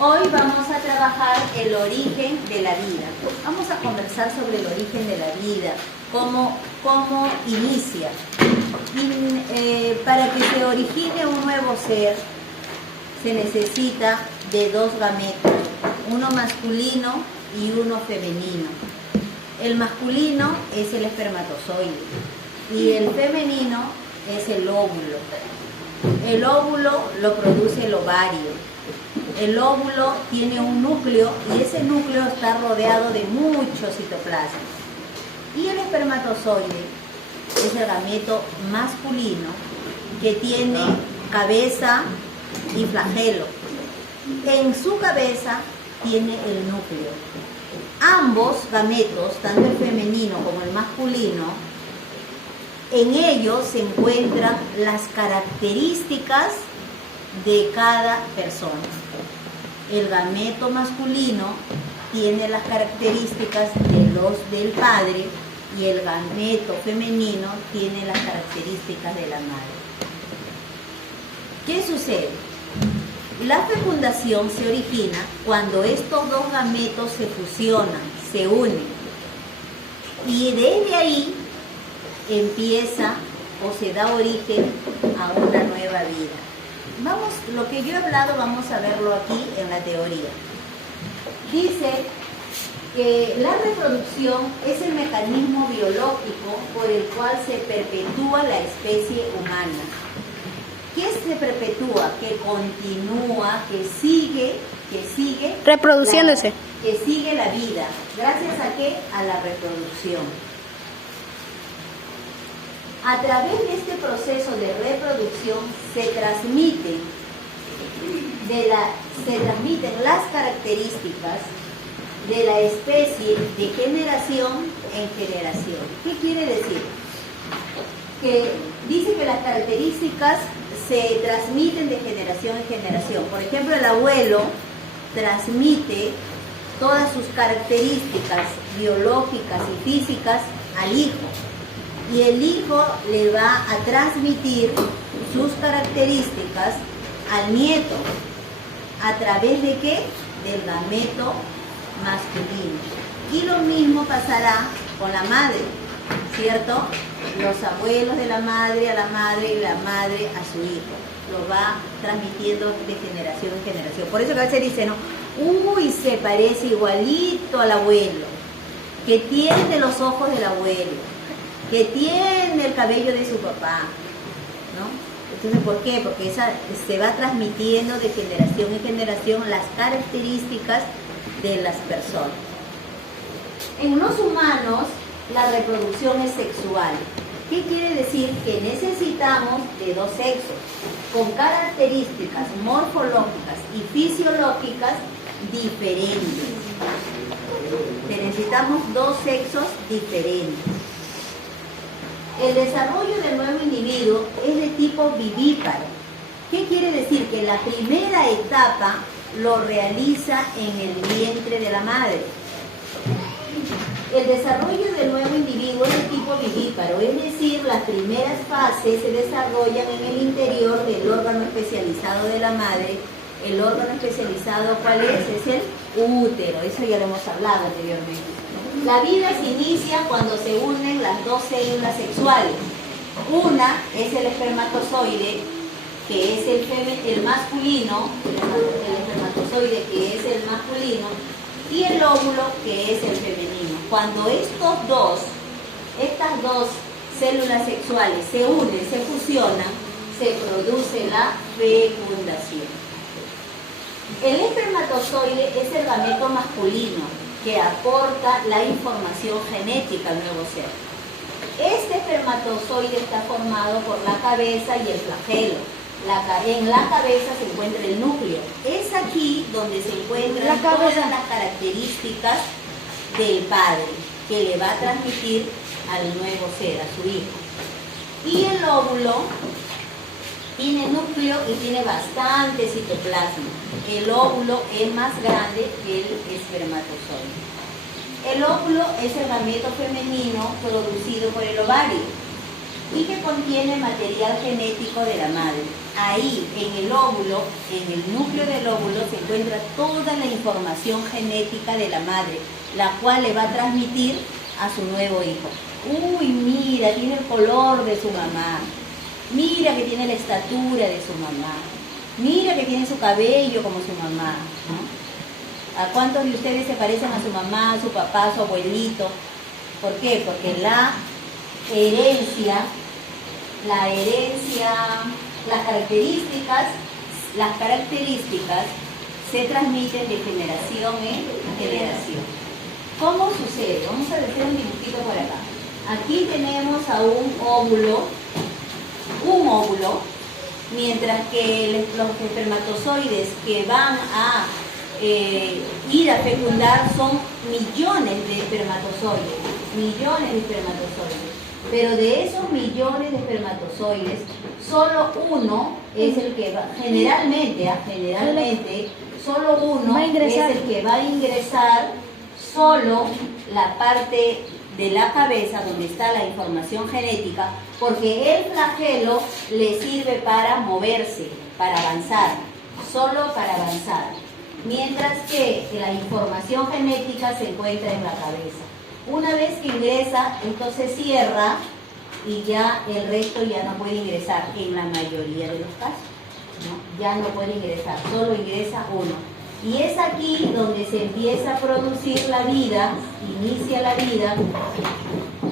Hoy vamos a trabajar el origen de la vida. Vamos a conversar sobre el origen de la vida, cómo inicia. Para que se origine un nuevo ser, se necesita de dos gametos, uno masculino y uno femenino. El masculino es el espermatozoide y el femenino es el óvulo. El óvulo lo produce el ovario. El óvulo tiene un núcleo y ese núcleo está rodeado de mucho citoplasma. Y el espermatozoide es el gameto masculino que tiene cabeza y flagelo. En su cabeza tiene el núcleo. Ambos gametos, tanto el femenino como el masculino, en ellos se encuentran las características de cada persona. El gameto masculino tiene las características del padre y el gameto femenino tiene las características de la madre. ¿Qué sucede? La fecundación se origina cuando estos dos gametos se fusionan, se unen, y desde ahí empieza o se da origen a una nueva vida. Lo que yo he hablado vamos a verlo aquí en la teoría. Dice que la reproducción es el mecanismo biológico por el cual se perpetúa la especie humana. ¿Qué se perpetúa? Que continúa, que sigue reproduciéndose. Que sigue la vida. ¿Gracias a qué? A la reproducción. A través de este proceso de reproducción se transmiten las características de la especie de generación en generación. ¿Qué quiere decir? Que dice que las características se transmiten de generación en generación. Por ejemplo, el abuelo transmite todas sus características biológicas y físicas al hijo. Y el hijo le va a transmitir sus características al nieto. ¿A través de qué? Del gameto masculino. Y lo mismo pasará con la madre, ¿cierto? Los abuelos de la madre a la madre y la madre a su hijo. Lo va transmitiendo de generación en generación. Por eso que a veces dicen, ¿no? Uy, se parece igualito al abuelo, que tiene los ojos del abuelo, que tiene el cabello de su papá, ¿no? Entonces, ¿por qué? Porque se va transmitiendo de generación en generación las características de las personas. En los humanos, la reproducción es sexual. ¿Qué quiere decir? Que necesitamos de dos sexos, con características morfológicas y fisiológicas diferentes. Necesitamos dos sexos diferentes. El desarrollo del nuevo individuo es de tipo vivíparo. ¿Qué quiere decir? Que la primera etapa lo realiza en el vientre de la madre. El desarrollo del nuevo individuo es de tipo vivíparo, es decir, las primeras fases se desarrollan en el interior del órgano especializado de la madre. El órgano especializado, ¿cuál es? Es el útero, eso ya lo hemos hablado anteriormente. La vida se inicia cuando se unen las dos células sexuales. Una es el espermatozoide, que es el masculino, el espermatozoide que es el masculino, y el óvulo que es el femenino. Cuando estas dos células sexuales se unen, se fusionan, se produce la fecundación. El espermatozoide es el gameto masculino que aporta la información genética al nuevo ser. Este espermatozoide está formado por la cabeza y el flagelo. En la cabeza se encuentra el núcleo. Es aquí donde se encuentran todas las características del padre que le va a transmitir al nuevo ser, a su hijo. Y el óvulo tiene núcleo y tiene bastante citoplasma. El óvulo es más grande que el espermatozoide. El óvulo es el gameto femenino producido por el ovario. y que contiene material genético de la madre. Ahí, en el óvulo, en el núcleo del óvulo, se encuentra toda la información genética de la madre, la cual le va a transmitir a su nuevo hijo. Uy, mira, tiene el color de su mamá. Mira que tiene la estatura de su mamá. Mira que tiene su cabello como su mamá, ¿no? ¿A cuántos de ustedes se parecen a su mamá, a su papá, a su abuelito? ¿Por qué? Porque las características se transmiten de generación en generación. ¿Cómo sucede? Vamos a hacer un dibujito por acá. Aquí tenemos a un óvulo, mientras que los espermatozoides que van a ir a fecundar son millones de espermatozoides. Pero de esos millones de espermatozoides, solo uno es el que va, generalmente, solo uno es el que va a ingresar solo la parte de la cabeza donde está la información genética, porque el flagelo le sirve para moverse, para avanzar, solo para avanzar, mientras que la información genética se encuentra en la cabeza. Una vez que ingresa, entonces cierra y ya el resto ya no puede ingresar en la mayoría de los casos, ¿no? Ya no puede ingresar, solo ingresa uno. Y es aquí donde se empieza a producir la vida, inicia la vida,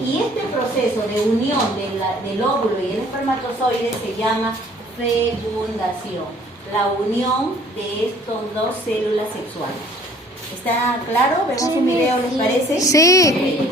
y este proceso de unión del óvulo y el espermatozoide se llama fecundación, la unión de estas dos células sexuales. ¿Está claro? ¿Vemos un video, les parece? Sí.